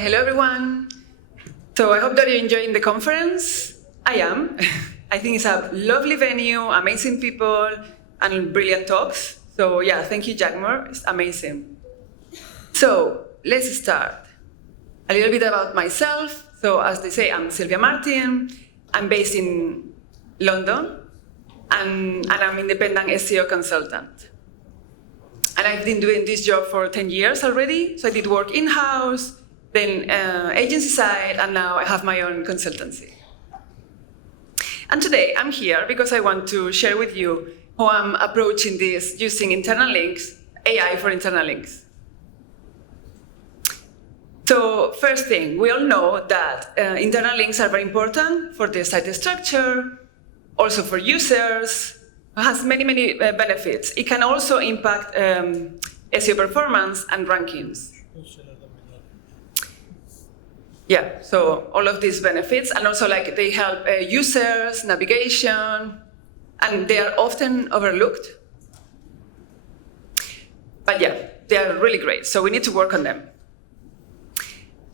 hello everyone. So I hope that you're enjoying the conference. I am. I think it's a lovely venue, amazing people, and brilliant talks. So yeah, thank you, Jagmar. It's amazing. So let's start. A little bit about myself. So as they say, I'm Silvia Martin. I'm based in London, and I'm an independent SEO consultant. And I've been doing this job for 10 years already. So I did work in-house, then agency side, and now I have my own consultancy. And today I'm here because I want to share with you how I'm approaching this using internal links, AI for internal links. So first thing, we all know that internal links are very important for the site structure, also for users. It has many, many benefits. It can also impact SEO performance and rankings. Yeah, so all of these benefits, and also like they help users, navigation, and they are often overlooked. But yeah, they are really great, so we need to work on them.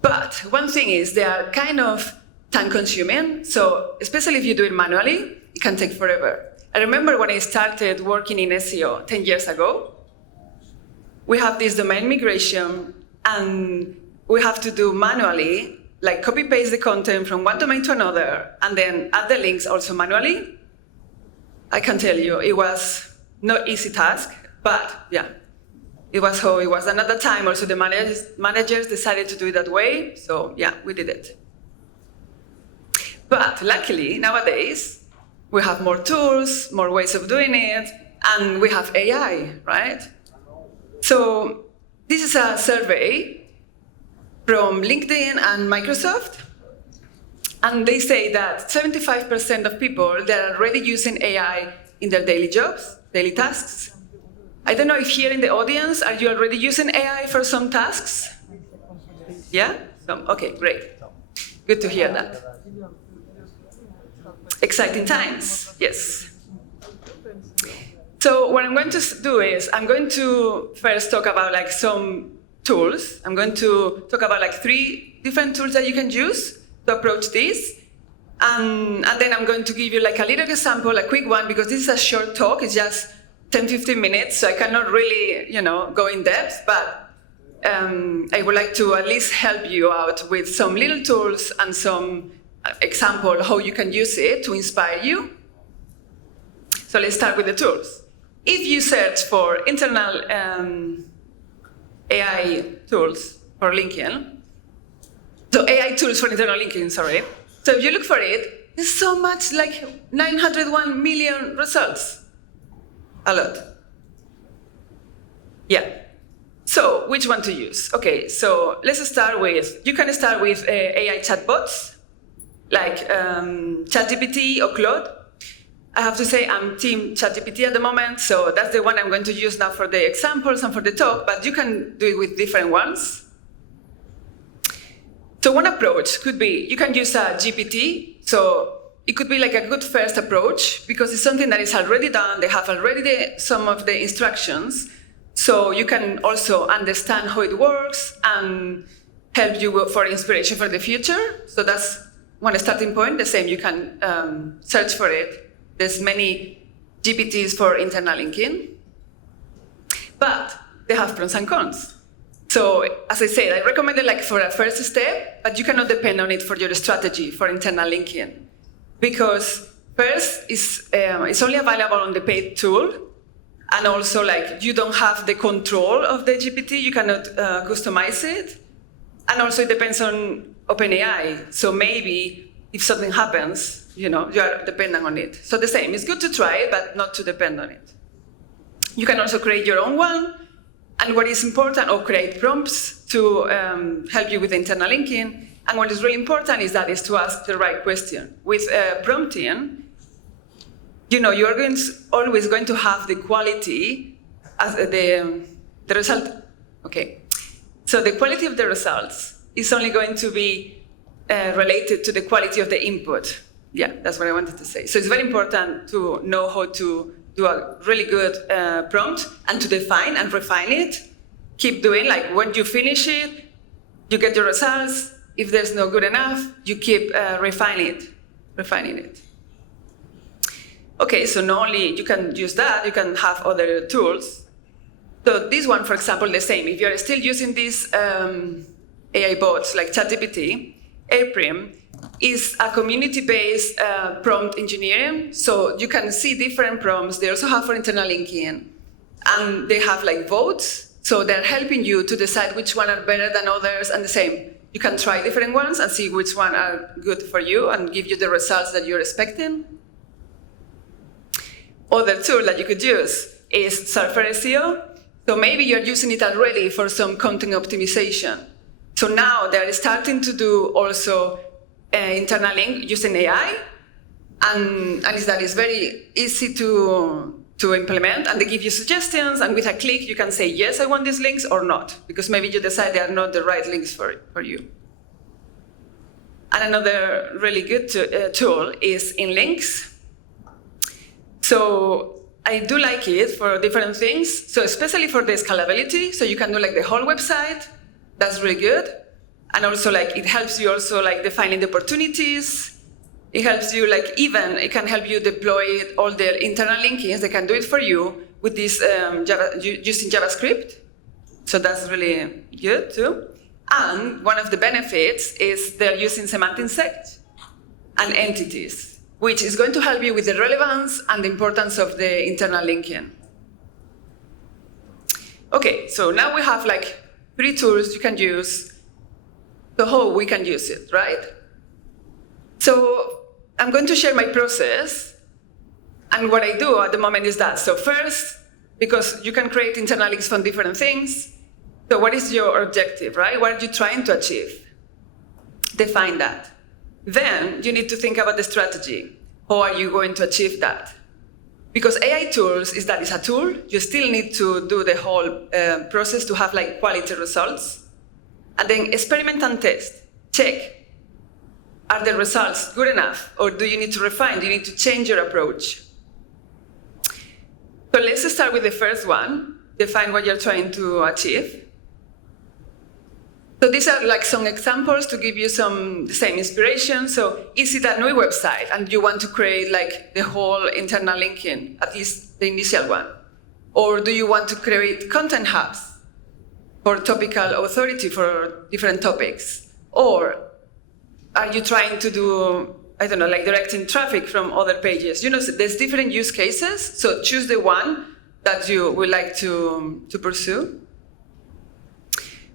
But one thing is they are kind of time-consuming, so especially if you do it manually, it can take forever. I remember when I started working in SEO 10 years ago, we have this domain migration, and we have to do manually, like copy-paste the content from one domain to another, and then add the links also manually. I can tell you, it was no easy task, but yeah, it was how it was. And at the time, also the managers decided to do it that way, so yeah, we did it. But luckily, nowadays, we have more tools, more ways of doing it, and we have AI, right? So this is a survey from LinkedIn and Microsoft, and they say that 75% of people that are already using AI in their daily jobs, daily tasks. I don't know if here in the audience, are you already using AI for some tasks? Yeah? Okay, great. Good to hear that. Exciting times, yes. So what I'm going to do is I'm going to first talk about like some tools. I'm going to talk about like 3 different tools that you can use to approach this. And then I'm going to give you like a little example, a quick one, because this is a short talk. It's just 10-15 minutes, so I cannot really, go in depth, but I would like to at least help you out with some little tools and some example how you can use it to inspire you. So let's start with the tools. If you search for internal AI tools for LinkedIn, so AI tools for internal LinkedIn, sorry. So if you look for it, there's so much, like 901 million results. A lot. Yeah. So which one to use? Okay, so let's start with, you can start with AI chatbots, like ChatGPT or Claude. I have to say I'm team ChatGPT at the moment, so that's the one I'm going to use now for the examples and for the talk, but you can do it with different ones. So one approach could be, you can use a GPT, so it could be like a good first approach, because it's something that is already done, they have already some of the instructions, so you can also understand how it works and help you for inspiration for the future. So that's one starting point. The same, you can search for it. There's many GPTs for internal linking, but they have pros and cons. So as I said, I recommend it like for a first step, but you cannot depend on it for your strategy for internal linking, because first it's only available on the paid tool, and also like you don't have the control of the GPT, you cannot customize it, and also it depends on OpenAI. So maybe if something happens, you are dependent on it. So the same, it's good to try it, but not to depend on it. You can also create your own one, and what is important, or create prompts to help you with internal linking. And what is really important is to ask the right question. With prompting, you're always going to have the quality as the result. Okay, so the quality of the results is only going to be related to the quality of the input. Yeah, that's what I wanted to say. So it's very important to know how to do a really good prompt and to define and refine it. Keep doing, like when you finish it, you get your results. If there's no good enough, you keep refining it. Okay, so not only you can use that, you can have other tools. So this one, for example, the same. If you're still using these AI bots like ChatGPT, AIPrim is a community-based prompt engineering. So you can see different prompts. They also have for internal linking. And they have like votes. So they're helping you to decide which one are better than others, and the same. You can try different ones and see which one are good for you and give you the results that you're expecting. Other tool that you could use is Surfer SEO. So maybe you're using it already for some content optimization. So now they're starting to do also internal link using AI, and that is very easy to implement, and they give you suggestions, and with a click you can say, yes, I want these links or not, because maybe you decide they are not the right links for you. And another really good tool is InLinks. So I do like it for different things, so especially for the scalability, so you can do like the whole website, that's really good. And also like it helps you also like defining the opportunities. It helps you like it can help you deploy all the internal linkings. They can do it for you with this using JavaScript. So that's really good too. And one of the benefits is they're using semantic search and entities, which is going to help you with the relevance and the importance of the internal linking. Okay, so now we have like 3 tools you can use. So how we can use it, right? So I'm going to share my process, and what I do at the moment is that. So first, because you can create internal links from different things, so what is your objective, right? What are you trying to achieve? Define that. Then you need to think about the strategy. How are you going to achieve that? Because AI tools is a tool. You still need to do the whole process to have like quality results. And then experiment and test. Check. Are the results good enough? Or do you need to refine? Do you need to change your approach? So let's start with the first one. Define what you're trying to achieve. So these are like some examples to give you the same inspiration. So is it a new website and you want to create like the whole internal linking, at least the initial one? Or do you want to create content hubs for topical authority for different topics? Or are you trying to do, I don't know, like directing traffic from other pages? You know, so there's different use cases, so choose the one that you would like to pursue.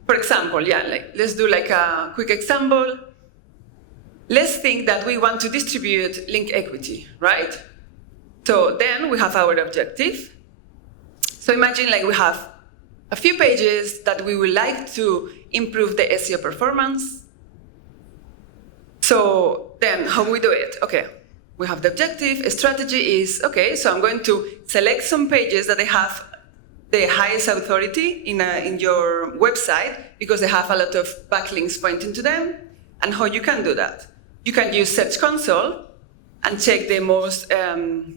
For example, let's do like a quick example. Let's think that we want to distribute link equity, right? So then we have our objective. So imagine like we have a few pages that we would like to improve the SEO performance. So then how we do it? Okay, we have the objective. A strategy is, okay, so I'm going to select some pages that they have the highest authority in your website because they have a lot of backlinks pointing to them. And how you can do that? You can use Search Console and check the most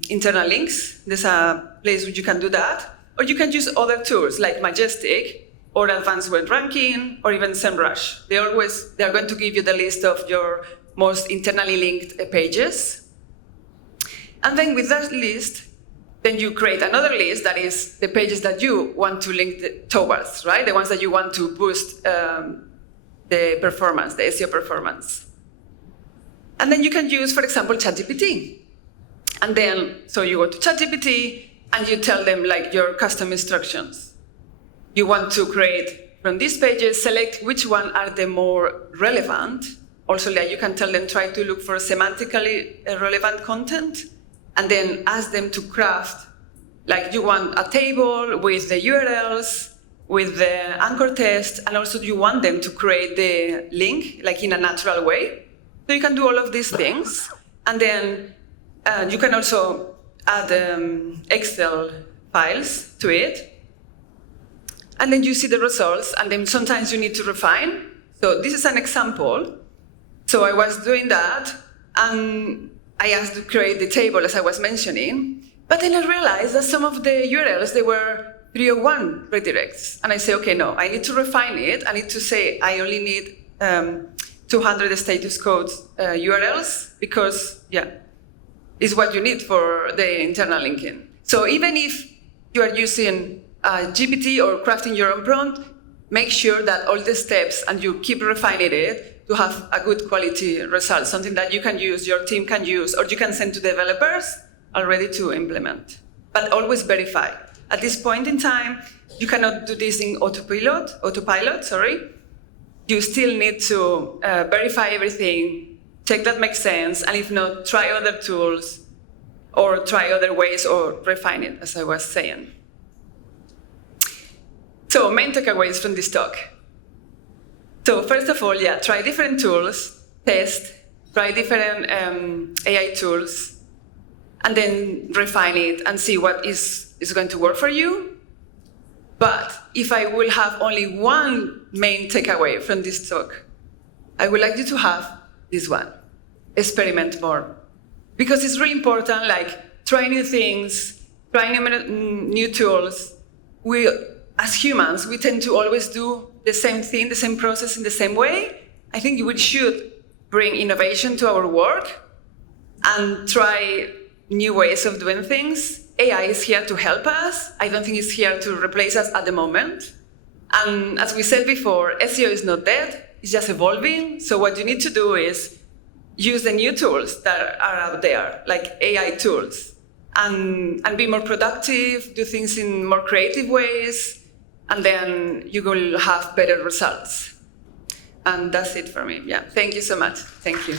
internal links. There's a place where you can do that. Or you can use other tools like Majestic or Advanced Web Ranking or even SEMrush. They're going to give you the list of your most internally linked pages. And then with that list, then you create another list that is the pages that you want to link towards, right? The ones that you want to boost the performance, the SEO performance. And then you can use, for example, ChatGPT. And then, so you go to ChatGPT and you tell them like your custom instructions. You want to create from these pages, select which one are the more relevant. Also, like you can tell them, try to look for semantically relevant content, and then ask them to craft, like you want a table with the URLs, with the anchor text, and also you want them to create the link, like in a natural way. So you can do all of these things, and then you can also add Excel files to it. And then you see the results, and then sometimes you need to refine. So this is an example. So I was doing that, and I asked to create the table as I was mentioning, but then I realized that some of the URLs, they were 301 redirects. And I say, okay, no, I need to refine it. I need to say I only need 200 status code URLs because, it's what you need for the internal linking. So even if you are using GPT or crafting your own prompt, make sure that all the steps, and you keep refining it to have a good quality result, something that you can use, your team can use, or you can send to developers already to implement. But always verify. At this point in time, you cannot do this in autopilot. You still need to verify everything, check that makes sense, and if not, try other tools or try other ways or refine it, as I was saying. So main takeaways from this talk. So first of all, try different tools, test, try different AI tools, and then refine it and see what is going to work for you. But if I will have only one main takeaway from this talk, I would like you to have this one: experiment more. Because it's really important, try new things, try new tools. As humans, we tend to always do the same thing, the same process in the same way. I think we should bring innovation to our work and try new ways of doing things. AI is here to help us. I don't think it's here to replace us at the moment. And as we said before, SEO is not dead, it's just evolving. So what you need to do is use the new tools that are out there, like AI tools, and be more productive, do things in more creative ways, and then you will have better results. And that's it for me. Thank you so much. Thank you.